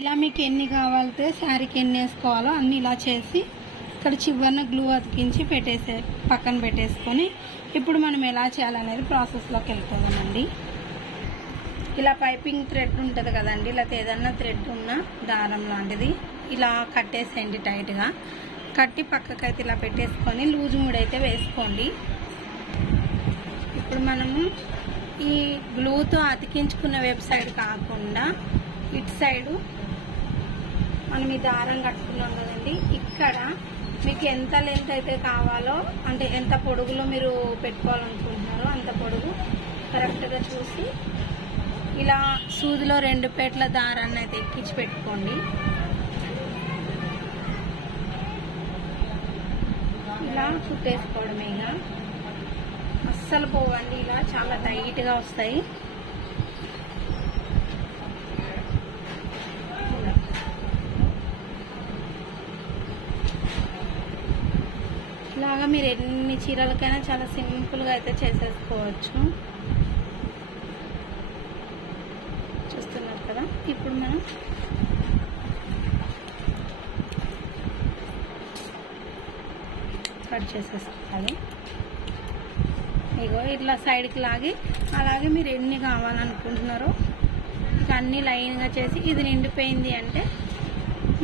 ఇలా మీకు ఎన్ని కావాలితే శారీకి ఎన్ని వేసుకోవాలో అన్ని ఇలా చేసి ఇక్కడ చివరన గ్లూ అతికించి పక్కన పెట్టేసుకొని ఇప్పుడు మనం ఎలా చేయాలనేది ప్రాసెస్లోకి వెళ్ళిపోదామండి. ఇలా పైపింగ్ థ్రెడ్ ఉంటుంది కదండి, ఇలా ఏదన్నా థ్రెడ్ ఉన్న దారం లాంటిది ఇలా కట్టేసేయండి. టైట్గా కట్టి పక్కకైతే ఇలా పెట్టేసుకొని లూజ్ ముడైతే వేసుకోండి. ఇప్పుడు మనము ఈ గ్లూతో అతికించుకున్న వైపు సైడ్ కాకుండా ఇటు సైడు మనం ఈ దారం కట్టుకున్నాం కదండి, ఇక్కడ మీకు ఎంత లెంత్ అయితే కావాలో అంటే ఎంత పొడుగులో మీరు పెట్టుకోవాలనుకుంటున్నారో అంత పొడుగు కరెక్ట్గా చూసి ఇలా సూదిలో 2 పేట్ల దారాన్ని అయితే ఎక్కించి పెట్టుకోండి. ఇలా చుట్టేసుకోవడమే, ఇక అస్సలు పోవండి, ఇలా చాలా టైట్గా వస్తాయి. ఇలాగా మీరు ఎన్ని చీరలకైనా చాలా సింపుల్గా అయితే చేసేసుకోవచ్చు. చూస్తున్నారు కదా, ఇప్పుడు మనం కట్ చేసేసుకోవాలి. ఇగో ఇట్లా సైడ్కి లాగి అలాగే మీరు ఎన్ని కావాలనుకుంటున్నారో ఇక అన్ని లైన్గా చేసి ఇది నిండిపోయింది అంటే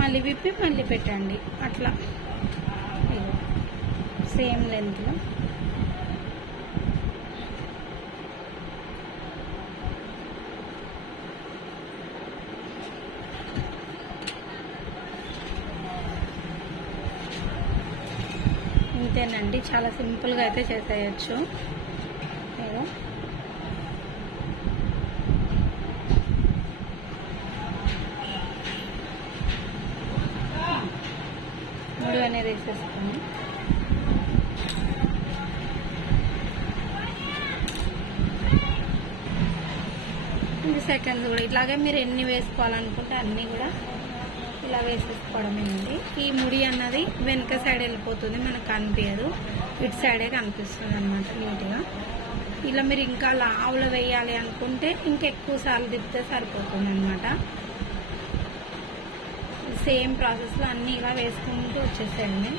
మళ్ళీ విప్పి మళ్ళీ పెట్టండి. అట్లా ఇగో సేమ్ లెంత్లో ఇంతేనండి, చాలా సింపుల్గా అయితే చేసేయచ్చు. ఏదో ముడి అనేది వేసేసుకోండి. ఇది సెకండ్స్ కూడా ఇట్లాగే మీరు ఎన్ని వేసుకోవాలనుకుంటే అన్నీ కూడా ఇలా వేసేసుకోవడమేనండి. ఈ ముడి అన్నది వెనక సైడ్ వెళ్ళిపోతుంది, మనకు కనిపించదు, ఇటు సైడే కనిపిస్తుంది అనమాట నీట్గా. ఇలా మీరు ఇంకా లావులో వేయాలి అనుకుంటే ఇంకెక్కువ సార్లు తిప్పితే సరిపోతుంది అనమాట. సేమ్ ప్రాసెస్లో అన్నీ ఇలా వేసుకుంటూ వచ్చేసేయండి.